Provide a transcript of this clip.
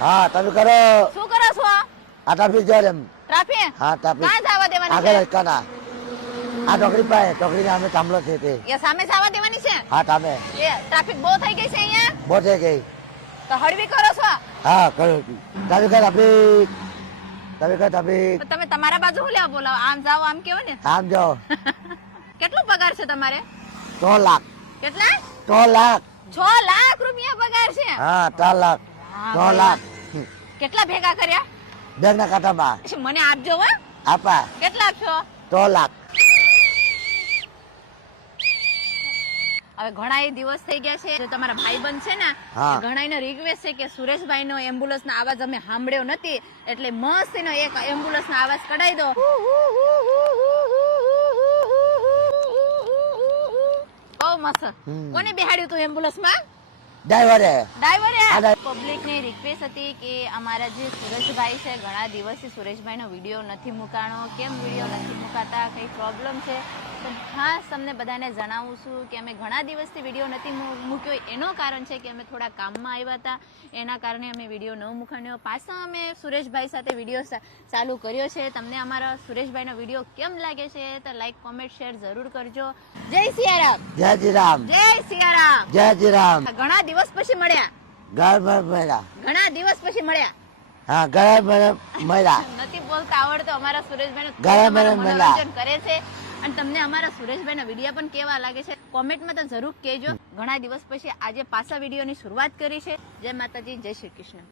હા તમે કરો. શું કરો છો? આ ટ્રાફિક જો એમ. ટ્રાફિક? હા ટ્રાફિક. ક્યાં જવા દેવાની આગળ છે? રસ્તાના. આ ટોકરી પાસે ટોકરીને અમે થાંભલો છે તે. એ સામે જવા દેવાની છે? હા તમે. એ ટ્રાફિક બહુ થઈ ગઈ છે અહીંયા. બહુ થઈ ગઈ. તો હળવી કરો છો? હા કરો. Traffic traffic. ટ્રાફિક. તો તમે તમારા બાજુ હું લેવા બોલાવો? આમ જાઓ આમ કેવો ને. આમ જાઓ. કેટલો પગાર છે તમારે? 3 લાખ. કેટલા? 3 લાખ. 6 લાખ રૂપિયા પગાર છે. હા 3 લાખ. 3 લાખ. કેટલા ભેગા કર્યા? બેંકના ખાતામાં. મને આપજો હો. આપા. કેટલા આપશો? 3 લાખ. હવે ઘણા એ દિવસ થઈ ગયા છે, જે તમારા ભાઈબંધ છે ને, હા. ઘણાનો રિક્વેસ્ટ છે કે સુરેશભાઈ નો એમ્બ્યુલન્સ ના અવાજ અમે સાંભળ્યો નથી, એટલે મસ્ત એનો એક એમ્બ્યુલન્સ ના અવાજ કઢાઈ દો. બહુ મસ્ત. કોને બેહાડ્યું તું એમ્બ્યુલન્સ માં? ડ્રાઈવરે. ડ્રાઈવરે. પબ્લિક ની રિક્વેસ્ટ હતી કે અમારા જે સુરેશભાઈ છે, ઘણા દિવસથી સુરેશભાઈ નો વિડીયો નથી મુકાણો, કેમ વિડીયો નથી મુકાતા, કઈ પ્રોબ્લેમ છે? તો ખાસ તમને બધાને જણાવું છું કે અમે ઘણા દિવસથી વિડીયો નથી મૂક્યો. એનો કારણ છે કે અમે થોડા કામમાં આવ્યા હતા, એના કારણે અમે વિડીયો ન મૂકાણ્યો. પાછા અમે સુરેશભાઈ સાથે વિડીયો ચાલુ કર્યો છે. તમને અમારા સુરેશભાઈનો વિડીયો કેમ લાગે છે તો લાઈક કોમેન્ટ શેર જરૂર કરજો. જય સિયારામ. જય શ્રી રામ. જય સિયારામ. જય શ્રી રામ. ઘણા દિવસ પછી મળ્યા. ઘણા દિવસ પછી મળ્યા. હા ઘણા મળ્યા. નથી બોલતા આવડતો. અમારા સુરેશભાઈ ઘણા મનોરંજન કરે છે. અને તમને અમારા સુરેશભાઈના વિડીયો પણ કેવા લાગે છે કોમેન્ટમાં તો જરૂર કહેજો. ઘણા દિવસ પછી આજે પાછા વિડીયોની શરૂઆત કરી છે. જય માતાજી, જય શ્રી કૃષ્ણ.